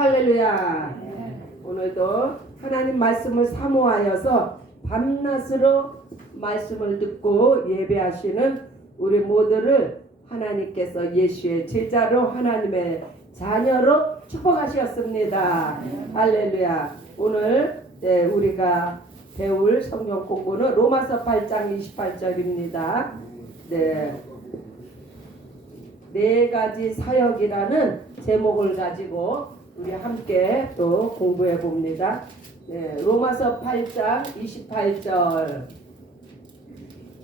할렐루야. 오늘도 하나님 말씀을 사모하여서 밤낮으로 말씀을 듣고 예배하시는 우리 모두를 하나님께서 예수의 제자로 하나님의 자녀로 축복하셨습니다. 할렐루야. 오늘 네, 우리가 배울 성경 공부는 로마서 8장 28절입니다. 네. 네 가지 사역이라는 제목을 가지고 우리 함께 또 공부해 봅니다. 네, 로마서 8장 28절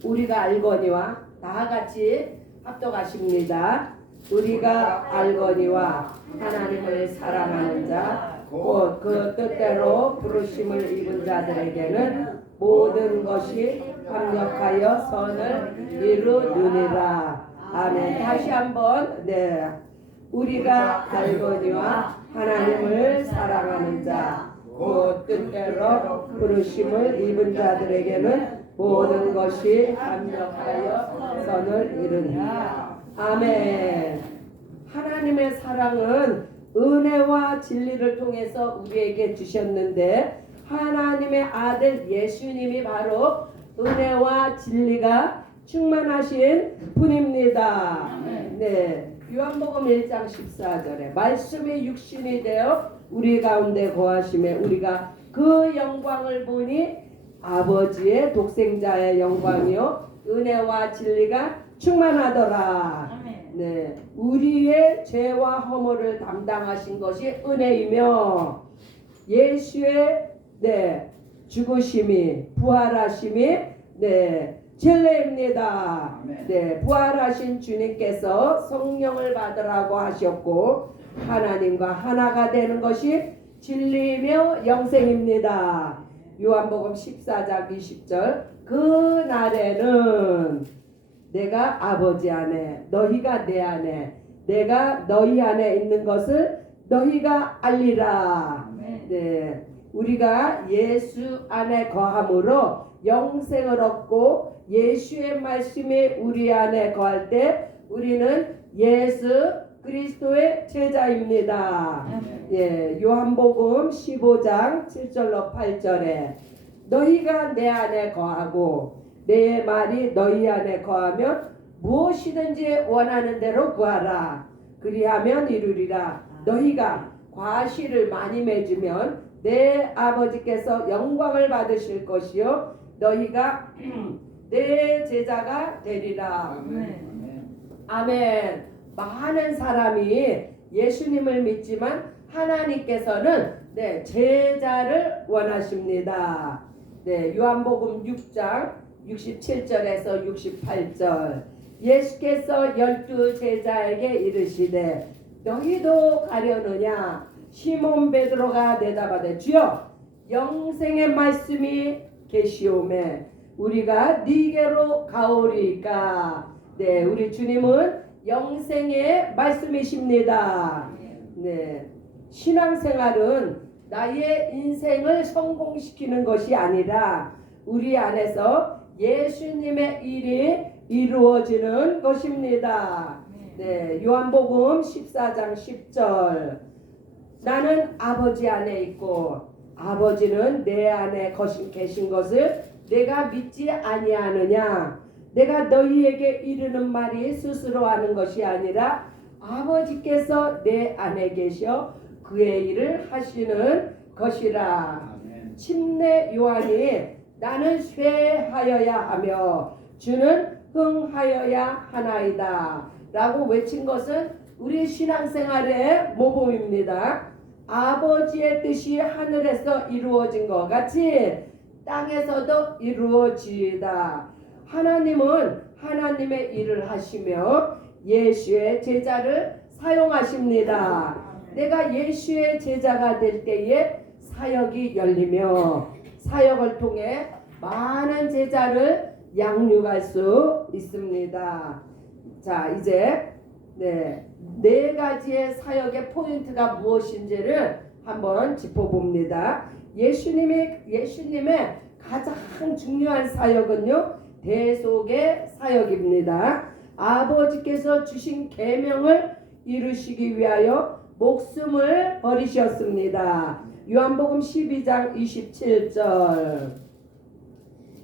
우리가 알거니와 다 같이 합독하십니다. 우리가 알거니와 하나님을 사랑하는 자 곧 그 뜻대로 부르심을 입은 자들에게는 모든 것이 합력하여 선을 이루느니라. 아멘. 다시 한번 네. 우리가 알거니와 하나님을 사랑하는 자, 곧 뜻대로 부르심을 입은 자들에게는 모든 것이 합력하여 선을 이루니. 아멘. 하나님의 사랑은 은혜와 진리를 통해서 우리에게 주셨는데 하나님의 아들 예수님이 바로 은혜와 진리가 충만하신 분입니다. 네. 요한복음 1장 14절에 말씀이 육신이 되어 우리 가운데 거하심에 우리가 그 영광을 보니 아버지의 독생자의 영광이요. 은혜와 진리가 충만하더라. 네, 우리의 죄와 허물을 담당하신 것이 은혜이며 예수의 네 죽으심이 부활하심이 네 진리입니다. 네, 부활하신 주님께서 성령을 받으라고 하셨고 하나님과 하나가 되는 것이 진리이며 영생입니다. 요한복음 14장 20절 그 날에는 내가 아버지 안에 너희가 내 안에 내가 너희 안에 있는 것을 너희가 알리라. 네. 우리가 예수 안에 거함으로 영생을 얻고 예수의 말씀이 우리 안에 거할 때 우리는 예수 그리스도의 제자입니다. 예, 요한복음 15장 7절로 8절에 너희가 내 안에 거하고 내 말이 너희 안에 거하면 무엇이든지 원하는 대로 구하라. 그리하면 이루리라. 너희가 과실을 많이 맺으면 내 아버지께서 영광을 받으실 것이요 너희가 내 제자가 되리라. 아멘. 많은 사람이 예수님을 믿지만 하나님께서는 네, 제자를 원하십니다. 네, 요한복음 6장 67절에서 68절. 예수께서 열두 제자에게 이르시되 너희도 가려느냐 시몬 베드로가 대답하되 주여 영생의 말씀이 계시오매 우리가 네게로 가오리까 네 우리 주님은 영생의 말씀이십니다 네 신앙생활은 나의 인생을 성공시키는 것이 아니라 우리 안에서 예수님의 일이 이루어지는 것입니다. 네, 요한복음 14장 10절. 나는 아버지 안에 있고 아버지는 내 안에 계신 것을 내가 믿지 아니하느냐? 내가 너희에게 이르는 말이 스스로 하는 것이 아니라 아버지께서 내 안에 계셔 그의 일을 하시는 것이라. 침례 요한이 나는 쇠하여야 하며 주는 흥하여야 하나이다. 라고 외친 것은 우리 신앙생활의 모범입니다. 아버지의 뜻이 하늘에서 이루어진 것 같이 땅에서도 이루어지다. 하나님은 하나님의 일을 하시며 예수의 제자를 사용하십니다. 내가 예수의 제자가 될 때에 사역이 열리며 사역을 통해 많은 제자를 양육할 수 있습니다. 자, 이제 네, 네 가지의 사역의 포인트가 무엇인지를 한번 짚어봅니다. 예수님의 예수님의 가장 중요한 사역은요 대속의 사역입니다. 아버지께서 주신 계명을 이루시기 위하여 목숨을 버리셨습니다. 요한복음 12장 27절.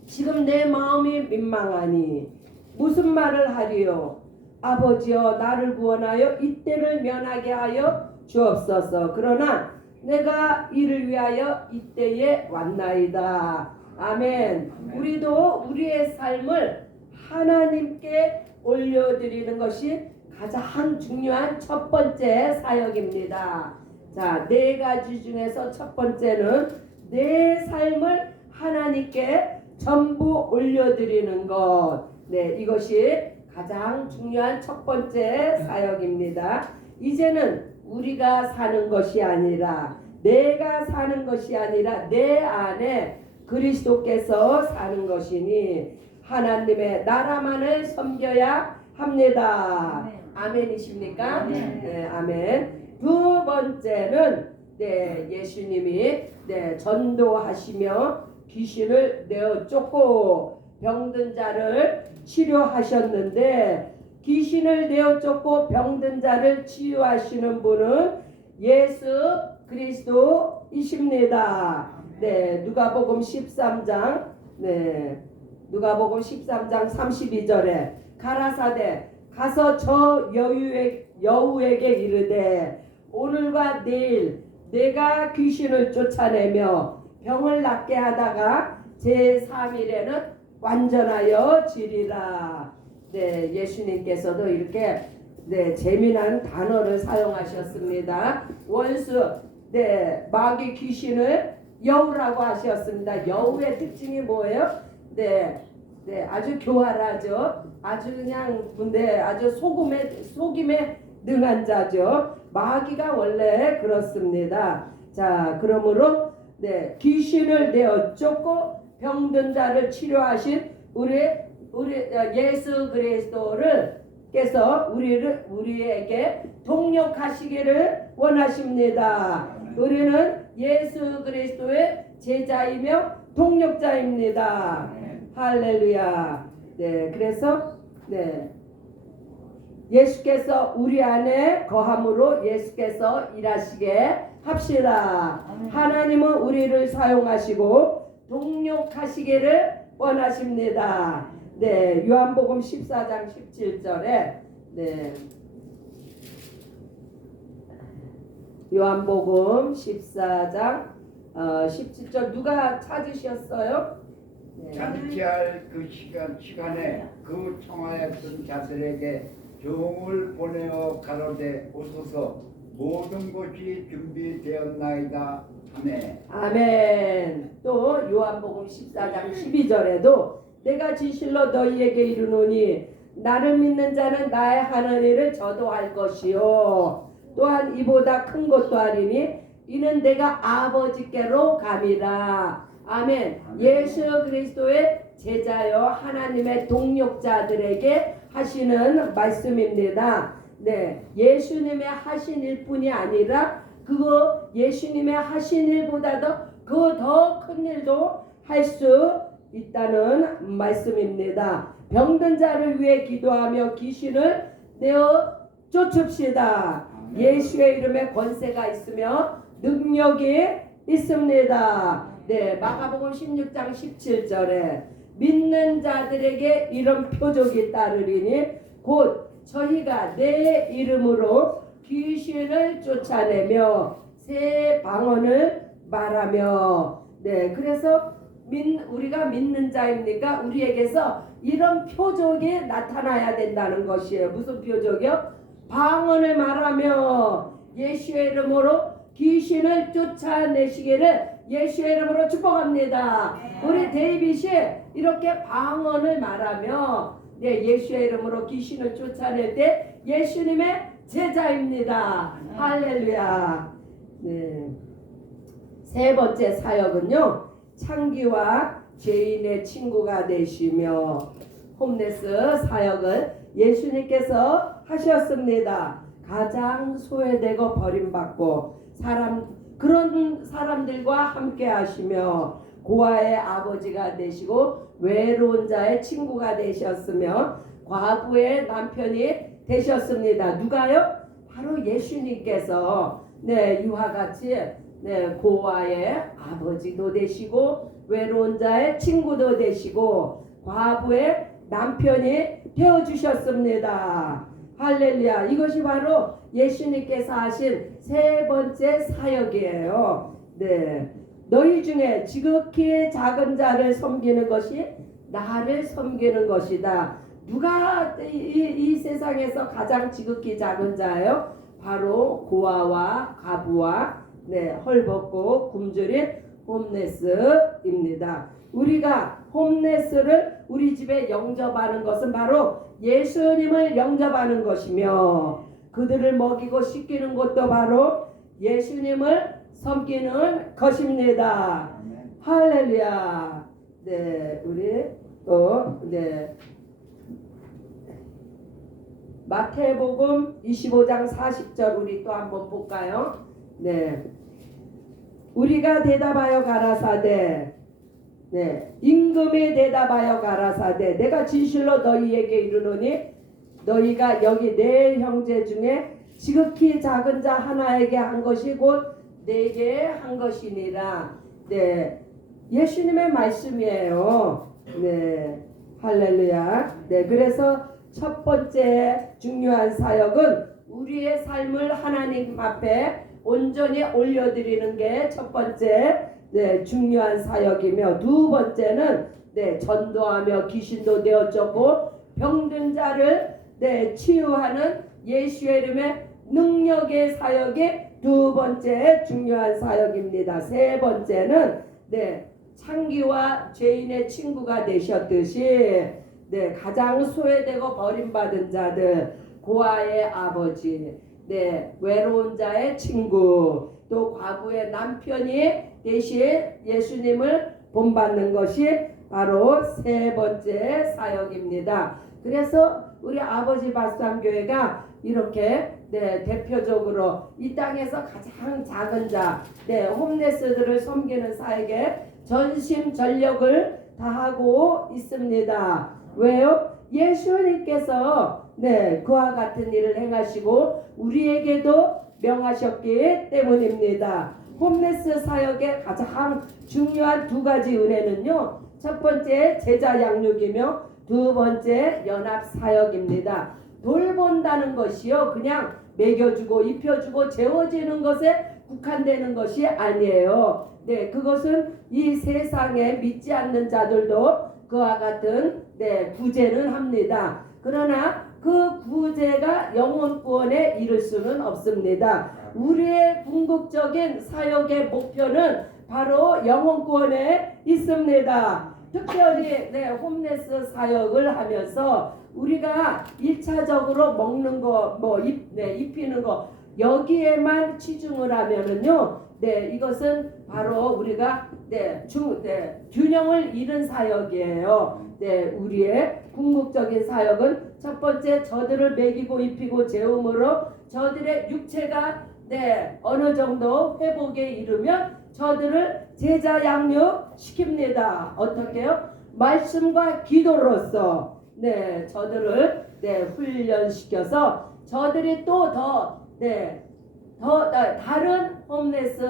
지금 내 마음이 민망하니 무슨 말을 하리요? 아버지여 나를 구원하여 이때를 면하게 하여 주옵소서. 그러나 내가 이를 위하여 이때에 왔나이다. 아멘. 우리도 우리의 삶을 하나님께 올려드리는 것이 가장 중요한 첫 번째 사역입니다. 자, 네 가지 중에서 첫 번째는 내 삶을 하나님께 전부 올려드리는 것. 네, 이것이 가장 중요한 첫 번째 사역입니다. 이제는 우리가 사는 것이 아니라 내가 사는 것이 아니라 내 안에 그리스도께서 사는 것이니 하나님의 나라만을 섬겨야 합니다. 아멘 이십니까? 네, 아멘. 두 번째는 네, 예수님이 네, 전도하시며 귀신을 내어 쫓고 병든 자를 치료하셨는데 귀신을 내어 쫓고 병든 자를 치유하시는 분은 예수 그리스도이십니다. 네, 누가복음 13장 네. 누가복음 13장 32절에 가라사대 가서 저 여우에, 여우에게 이르되 오늘과 내일 내가 귀신을 쫓아내며 병을 낫게 하다가 제3일에는 완전하여 지리라. 네, 예수님께서도 이렇게 네, 재미난 단어를 사용하셨습니다. 원수, 네, 마귀 귀신을 여우라고 하셨습니다. 여우의 특징이 뭐예요? 네, 네, 아주 교활하죠. 아주 그냥 근데 아주 소금에 속임에 능한 자죠. 마귀가 원래 그렇습니다. 자, 그러므로 네, 귀신을 내어 쫓고 병든 자를 치료하신 우리 우리 어, 예수 그리스도를 께서 우리를 우리에게 동력하시기를 원하십니다. 우리는 예수 그리스도의 제자이며 동력자입니다. 할렐루야. 네, 그래서 네. 예수께서 우리 안에 거함으로 예수께서 일하시게 합시다. 하나님은 우리를 사용하시고 동력하시기를 원하십니다. 네, 요한복음 14장 17절에 네. 요한복음 14장 어, 17절 누가 찾으셨어요? 네. 잔치할 그 시간 시간에 그 청하였던 자들에게 종을 보내어 가로되 오소서 모든 것이 준비되었나이다 하매 아멘. 또 요한복음 14장 12절에도 내가 진실로 너희에게 이르노니 나를 믿는 자는 나의 하는 일을 저도 할 것이요 또한 이보다 큰 것도 하리니 이는 내가 아버지께로 감이라. 아멘. 예수 그리스도의 제자여 하나님의 동력자들에게 하시는 말씀입니다. 네, 예수님의 하신 일뿐이 아니라 그거 예수님의 하신 일보다도 그 더 큰 일도 할 수 있다는 말씀입니다. 병든 자를 위해 기도하며 귀신을 내어 쫓읍시다. 예수의 이름에 권세가 있으며 능력이 있습니다. 네, 마가복음 16장 17절에 믿는 자들에게 이런 표적이 따르리니 곧 저희가 내 이름으로 귀신을 쫓아내며 새 방언을 말하며 네 그래서 믿, 우리가 믿는 자입니까? 우리에게서 이런 표적이 나타나야 된다는 것이에요. 무슨 표적이요? 방언을 말하며 예수의 이름으로 귀신을 쫓아내시기를 예수의 이름으로 축복합니다. 우리 데이빗이 이렇게 방언을 말하며 네, 예수의 이름으로 귀신을 쫓아낼 때 예수님의 제자입니다. 할렐루야. 네. 세 번째 사역은요. 창기와 죄인의 친구가 되시며 홈레스 사역을 예수님께서 하셨습니다. 가장 소외되고 버림받고 사람 그런 사람들과 함께 하시며 고아의 아버지가 되시고 외로운 자의 친구가 되셨으며 과부의 남편이 되셨습니다. 누가요? 바로 예수님께서 네 이와 같이 네 고아의 아버지도 되시고 외로운 자의 친구도 되시고 과부의 남편이 되어 주셨습니다. 할렐루야. 이것이 바로 예수님께서 하신 세 번째 사역이에요. 네. 너희 중에 지극히 작은 자를 섬기는 것이 나를 섬기는 것이다. 누가 이, 이 세상에서 가장 지극히 작은 자예요? 바로 고아와 가부와 네, 헐벗고 굶주린 홈레스입니다. 우리가 홈레스를 우리 집에 영접하는 것은 바로 예수님을 영접하는 것이며 그들을 먹이고 씻기는 것도 바로 예수님을 섬기는 것입니다. 할렐루야. 네, 우리 또 네. 마태복음 25장 40절 우리 또 한번 볼까요? 네. 우리가 대답하여 가라사대 네. 임금이 대답하여 가라사대 내가 진실로 너희에게 이르노니 너희가 여기 내 형제 중에 지극히 작은 자 하나에게 한 것이 곧 내게 한 것이니라. 네. 예수님의 말씀이에요. 네. 할렐루야. 네. 그래서 첫 번째 중요한 사역은 우리의 삶을 하나님 앞에 온전히 올려드리는 게 첫 번째 네, 중요한 사역이며 두 번째는 네, 전도하며 귀신도 내어쫓고 병든 자를 네, 치유하는 예수의 이름의 능력의 사역이 두 번째 중요한 사역입니다. 세 번째는 네, 창기와 죄인의 친구가 되셨듯이 네, 가장 소외되고 버림받은 자들, 고아의 아버지, 네, 외로운 자의 친구, 또 과부의 남편이 대신 예수님을 본받는 것이 바로 세 번째 사역입니다. 그래서 우리 아버지 발상교회가 이렇게 네, 대표적으로 이 땅에서 가장 작은 자, 네, 홈레스들을 섬기는 사역에 전심 전력을 다하고 있습니다. 왜요? 예수님께서 네, 그와 같은 일을 행하시고 우리에게도 명하셨기 때문입니다. 홈레스 사역의 가장 중요한 두 가지 은혜는요. 첫 번째 제자 양육이며 두 번째 연합 사역입니다. 돌본다는 것이요. 그냥 먹여주고 입혀주고 재워지는 것에 국한되는 것이 아니에요. 네, 그것은 이 세상에 믿지 않는 자들도 그와 같은 네, 구제는 합니다. 그러나 그 구제가 영혼 구원에 이를 수는 없습니다. 우리의 궁극적인 사역의 목표는 바로 영혼 구원에 있습니다. 특별히 네, 홈레스 사역을 하면서 우리가 일차적으로 먹는 거, 뭐 입, 네, 입히는 거 여기에만 치중을 하면은요, 네, 이것은 바로 우리가 네, 주, 네, 균형을 잃은 사역이에요. 네, 우리의 궁극적인 사역은 첫 번째 저들을 먹이고 입히고 재움으로 저들의 육체가 네, 어느 정도 회복에 이르면 저들을 제자 양육 시킵니다. 어떻게요? 말씀과 기도로서 네, 저들을 네, 훈련시켜서 저들이 또더 네, 더 아, 다른 홈레스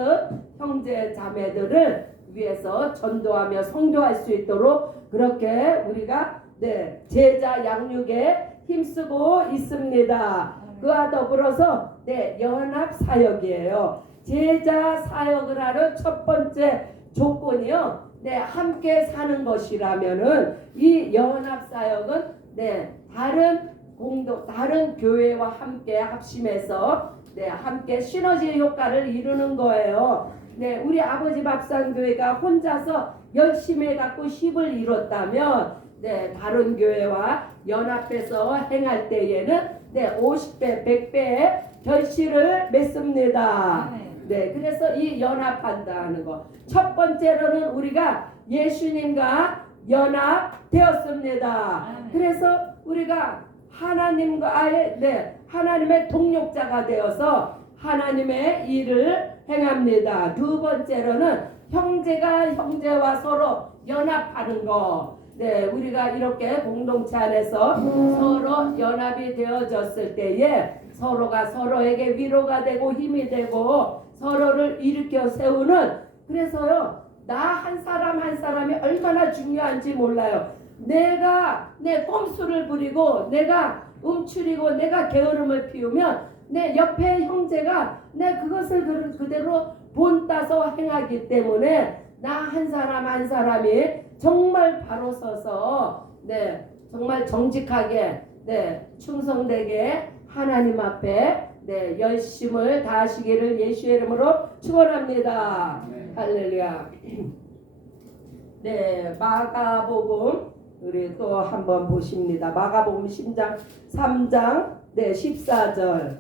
형제 자매들을 위해서 전도하며 성교할 수 있도록 그렇게 우리가 네, 제자 양육에 힘쓰고 있습니다. 그와 더불어서 네, 연합 사역이에요. 제자 사역을 하는 첫 번째 조건이요. 네, 함께 사는 것이라면은 이 연합 사역은 네, 다른 공동 다른 교회와 함께 합심해서 네, 함께 시너지 효과를 이루는 거예요. 네, 우리 아버지 밥상교회가 혼자서 열심히 해갖고 10을 이뤘다면, 네, 다른 교회와 연합해서 행할 때에는, 네, 50배, 100배의 결실을 맺습니다. 네, 그래서 이 연합한다는 거. 첫 번째로는 우리가 예수님과 연합되었습니다. 그래서 우리가 하나님과의 네, 하나님의 동력자가 되어서 하나님의 일을 행합니다. 두 번째로는 형제가 형제와 서로 연합하는 거. 네, 우리가 이렇게 공동체 안에서 서로 연합이 되어졌을 때에 서로가 서로에게 위로가 되고 힘이 되고 서로를 일으켜 세우는 그래서요 나 한 사람 한 사람이 얼마나 중요한지 몰라요. 내가 내 꼼수를 부리고 내가 움츠리고 내가 게으름을 피우면 내 옆에 형제가 내 그것을 그- 그대로 본 따서 행하기 때문에 나 한 사람 한 사람이 정말 바로 서서 네 정말 정직하게 네 충성되게 하나님 앞에 네 열심을 다하시기를 예수의 이름으로 축원합니다. 할렐루야. 네 마가복음 우리 또 한번 보십니다. 마가복음 10장 3장 네 14절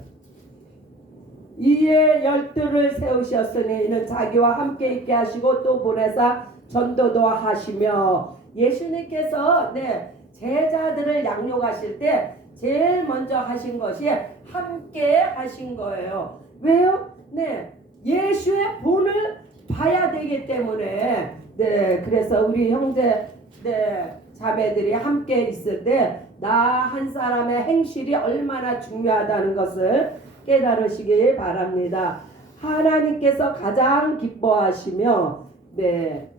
이에 열두를 세우셨으니 이는 자기와 함께 있게 하시고 또 보내사 전도도 하시며 예수님께서 네 제자들을 양육하실 때 제일 먼저 하신 것이 함께 하신 거예요. 왜요? 네 예수의 본을 봐야 되기 때문에 네 그래서 우리 형제 네 자매들이 함께 있을 때 나 한 사람의 행실이 얼마나 중요하다는 것을 깨달으시길 바랍니다. 하나님께서 가장 기뻐하시며 네,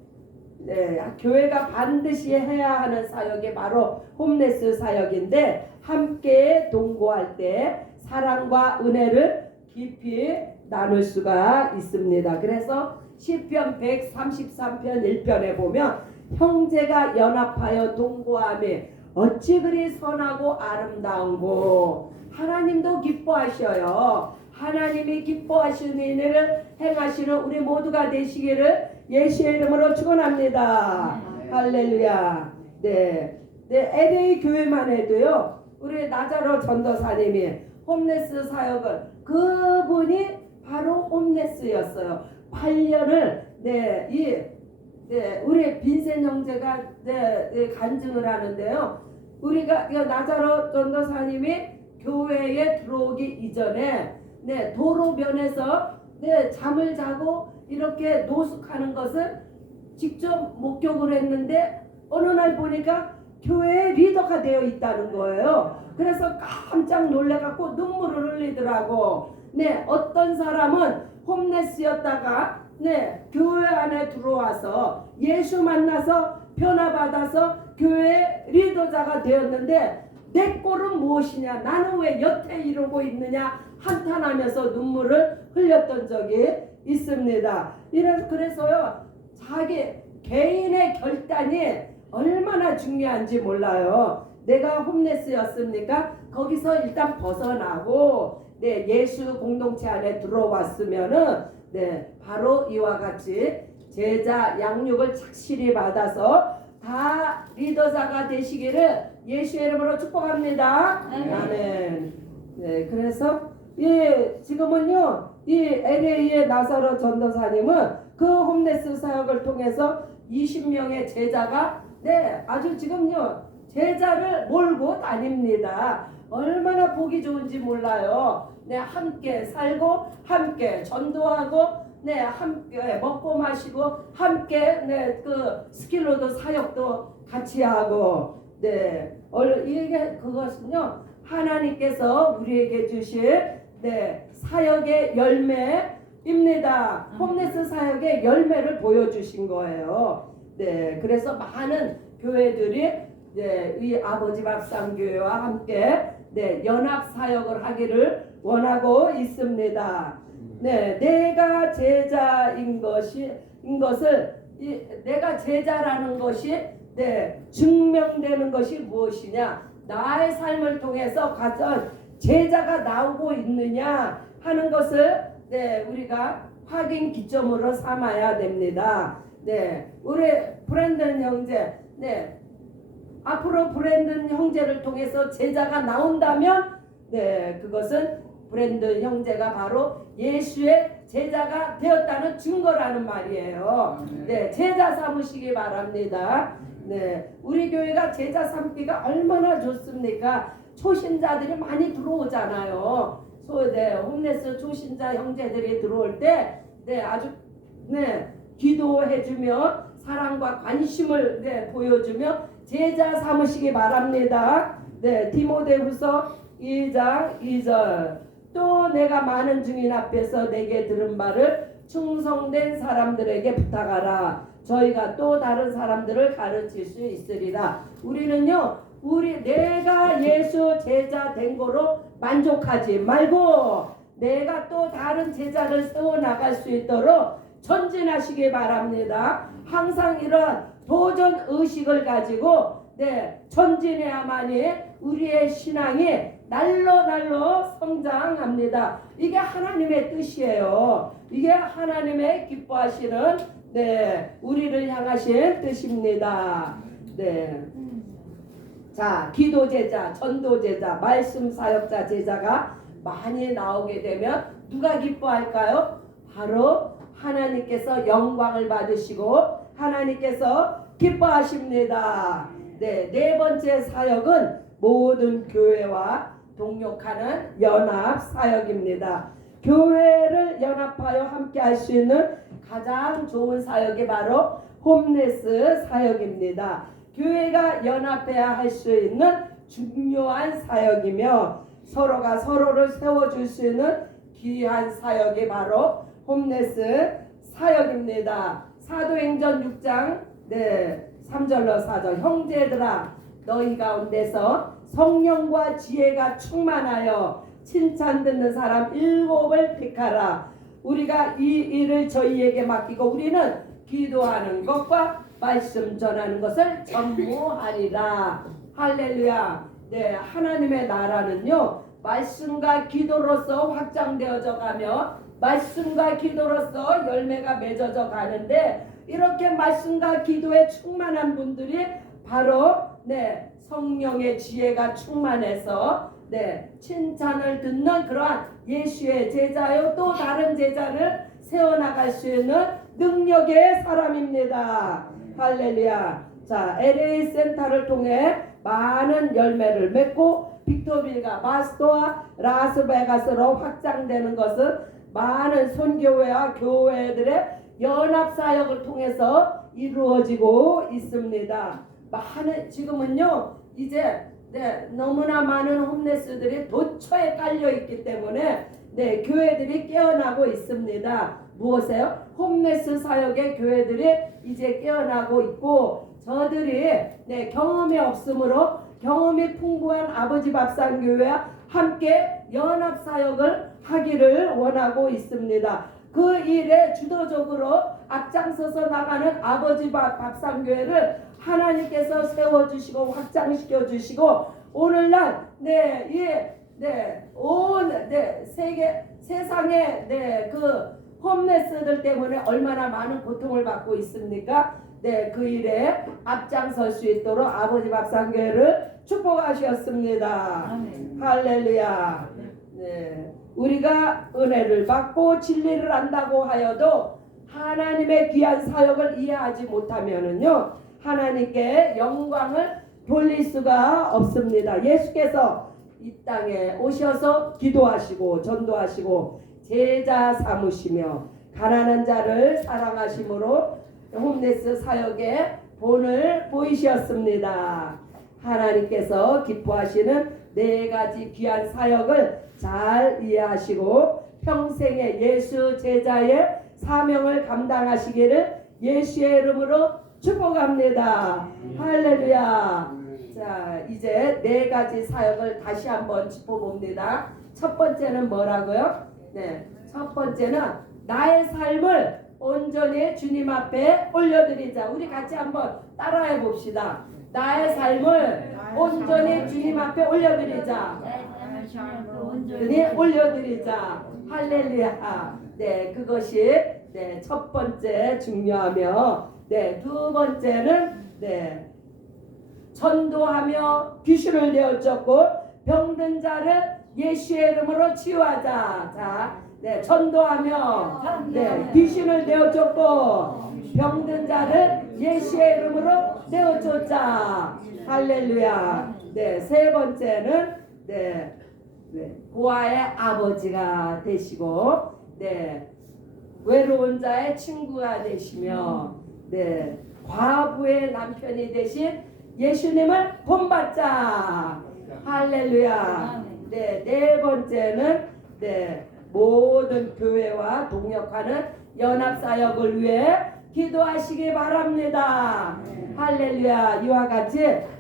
네, 교회가 반드시 해야 하는 사역이 바로 홈레스 사역인데 함께 동거할 때 사랑과 은혜를 깊이 나눌 수가 있습니다. 그래서 시편 133편 1편에 보면 형제가 연합하여 동거함이 어찌 그리 선하고 아름다운고 하나님도 기뻐하셔요. 하나님이 기뻐하시는 일을 행하시는 우리 모두가 되시기를 예수의 이름으로 축원합니다. 할렐루야. 네. 네, LA 교회만 해도요. 우리 나자로 전도사님이 홈레스 사역을 그분이 바로 홈레스였어요. 8년을 네, 이 네, 우리 빈센 형제가 네, 네, 간증을 하는데요. 우리가 이 나자로 전도사님이 교회에 들어오기 이전에 네, 도로변에서 네, 잠을 자고 이렇게 노숙하는 것을 직접 목격을 했는데 어느 날 보니까 교회에 리더가 되어 있다는 거예요. 그래서 깜짝 놀래갖고 눈물을 흘리더라고. 네, 어떤 사람은 홈레스였다가 네, 교회 안에 들어와서 예수 만나서 변화받아서 교회 리더자가 되었는데 내 꼴은 무엇이냐? 나는 왜 여태 이러고 있느냐? 한탄하면서 눈물을 흘렸던 적이 있습니다. 이래서 그래서요, 자기 개인의 결단이 얼마나 중요한지 몰라요. 내가 홈레스였습니까? 거기서 일단 벗어나고 네, 예수 공동체 안에 들어왔으면은 네, 바로 이와 같이 제자 양육을 착실히 받아서 다 리더자가 되시기를 예수의 이름으로 축복합니다. 아멘. 아멘. 네, 그래서 예, 지금은요, 이 LA의 나사로 전도사님은 그 홈레스 사역을 통해서 20명의 제자가 네, 아주 지금요 제자를 몰고 다닙니다. 얼마나 보기 좋은지 몰라요. 네, 함께 살고 함께 전도하고 네, 함께 먹고 마시고 함께 네, 그 스킬로도 사역도 같이 하고 네, 얼 이게 그것은요 하나님께서 우리에게 주실 네 사역의 열매입니다. 홈레스 사역의 열매를 보여주신 거예요. 네, 그래서 많은 교회들이 네, 이 아버지 밥상 교회와 함께 네 연합 사역을 하기를 원하고 있습니다. 네, 내가 제자인 것이 인 것을 이, 내가 제자라는 것이 네 증명되는 것이 무엇이냐? 나의 삶을 통해서 과연 제자가 나오고 있느냐 하는 것을 네 우리가 확인 기점으로 삼아야 됩니다. 네, 우리 브랜든 형제, 네 앞으로 브랜든 형제를 통해서 제자가 나온다면 네 그것은 브랜든 형제가 바로 예수의 제자가 되었다는 증거라는 말이에요. 네 제자 삼으시기 바랍니다. 네 우리 교회가 제자 삼기가 얼마나 좋습니까? 초신자들이 많이 들어오잖아요. 소, 네, 홈레스 초신자 형제들이 들어올 때, 네, 아주, 네, 기도해주며 사랑과 관심을 네, 보여주며 제자 삼으시기 바랍니다. 네, 디모데후서 2장 2절 또 내가 많은 증인 앞에서 내게 들은 말을 충성된 사람들에게 부탁하라 저희가 또 다른 사람들을 가르칠 수 있으리라 우리는요 우리 내가 예수 제자 된 거로 만족하지 말고 내가 또 다른 제자를 세워 나갈 수 있도록 전진하시기 바랍니다. 항상 이런 도전 의식을 가지고 네 전진해야만이 우리의 신앙이 날로 날로 성장합니다. 이게 하나님의 뜻이에요. 이게 하나님의 기뻐하시는 네 우리를 향하신 뜻입니다. 네. 자, 기도 제자, 전도 제자, 말씀 사역자 제자가 많이 나오게 되면 누가 기뻐할까요? 바로 하나님께서 영광을 받으시고 하나님께서 기뻐하십니다. 네, 네 번째 사역은 모든 교회와 동력하는 연합 사역입니다. 교회를 연합하여 함께 할 수 있는 가장 좋은 사역이 바로 홈레스 사역입니다. 교회가 연합해야 할 수 있는 중요한 사역이며 서로가 서로를 세워줄 수 있는 귀한 사역이 바로 홈레스 사역입니다. 사도행전 6장 네 3절로 4절 형제들아 너희 가운데서 성령과 지혜가 충만하여 칭찬 듣는 사람 일곱을 택하라. 우리가 이 일을 저희에게 맡기고 우리는 기도하는 것과 말씀 전하는 것을 전무하리라. 할렐루야. 네, 하나님의 나라는요. 말씀과 기도로서 확장되어져 가며 말씀과 기도로서 열매가 맺어져 가는데 이렇게 말씀과 기도에 충만한 분들이 바로 네, 성령의 지혜가 충만해서 네, 칭찬을 듣는 그러한 예수의 제자요 또 다른 제자를 세워나갈 수 있는 능력의 사람입니다. 할렐루야. 자, LA 센터를 통해 많은 열매를 맺고 빅토빌과 마스토와 라스베가스로 확장되는 것은 많은 선교회와 교회들의 연합 사역을 통해서 이루어지고 있습니다. 많은 지금은요 이제 네, 너무나 많은 홈레스들이 도처에 깔려 있기 때문에 네, 교회들이 깨어나고 있습니다. 무엇에요? 홈레스 사역의 교회들이 이제 깨어나고 있고 저들이 네, 경험이 없으므로 경험이 풍부한 아버지 밥상 교회와 함께 연합 사역을 하기를 원하고 있습니다. 그 일에 주도적으로 앞장서서 나가는 아버지 밥- 밥상교회를 하나님께서 세워주시고 확장시켜 주시고 오늘날 네이네온 세계 세상에 네 그 홈레스들 때문에 얼마나 많은 고통을 받고 있습니까? 네 그 일에 앞장설 수 있도록 아버지 밥상교회를 축복하셨습니다. 아멘. 할렐루야. 네. 우리가 은혜를 받고 진리를 안다고 하여도 하나님의 귀한 사역을 이해하지 못하면은요 하나님께 영광을 돌릴 수가 없습니다. 예수께서 이 땅에 오셔서 기도하시고 전도하시고 제자 삼으시며 가난한 자를 사랑하심으로 홈레스 사역의 본을 보이셨습니다. 하나님께서 기뻐하시는 네 가지 귀한 사역을 잘 이해하시고 평생의 예수 제자의 사명을 감당하시기를 예수의 이름으로 축복합니다. 할렐루야. 자, 이제 네 가지 사역을 다시 한번 짚어봅니다. 첫 번째는 뭐라고요? 네. 첫 번째는 나의 삶을 온전히 주님 앞에 올려드리자. 우리 같이 한번 따라해 봅시다. 나의 삶을 온전히 주님 앞에 올려드리자. 온전히 올려드리자. 할렐루야. 네, 그것이 네, 첫 번째 중요하며, 네, 두 번째는 네, 전도하며 귀신을 내어쫓고 병든 자를 예수의 이름으로 치유하자. 자, 네, 전도하며 네, 귀신을 내어쫓고 병든 자를 예수의 이름으로 내어쫓자. 할렐루야. 네, 세 번째는 네, 네, 고아의 아버지가 되시고, 네, 외로운 자의 친구가 되시며, 네, 과부의 남편이 되신 예수님을 본받자. 할렐루야. 네, 네 번째는 네, 모든 교회와 동역하는 연합 사역을 위해 기도하시기 바랍니다. 할렐루야. 이와 같이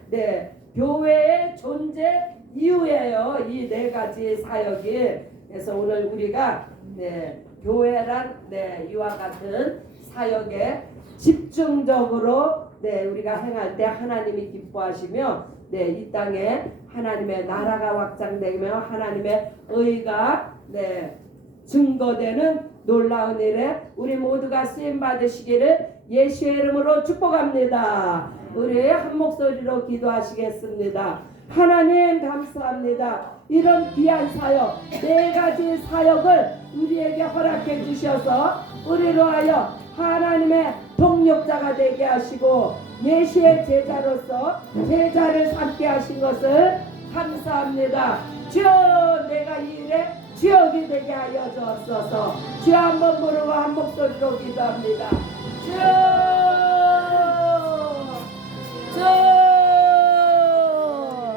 네, 교회의 존재 이유예요. 이 네 가지 사역이. 그래서 오늘 우리가 네, 교회란 네, 이와 같은 사역에 집중적으로 네, 우리가 행할 때 하나님이 기뻐하시며 네, 이 땅에 하나님의 나라가 확장되며 하나님의 의가 네, 증거되는 놀라운 일에 우리 모두가 쓰임 받으시기를 예수의 이름으로 축복합니다. 우리 한 목소리로 기도하시겠습니다. 하나님 감사합니다. 이런 귀한 사역 네 가지 사역을 우리에게 허락해 주셔서 우리로 하여 하나님의 동력자가 되게 하시고 예수의 제자로서 제자를 삼게 하신 것을 감사합니다. 주여 내가 이 일에 지역이 되게 하여 주옵소서. 주 한 번 부르고 한 목소리로 기도합니다. 주! 주.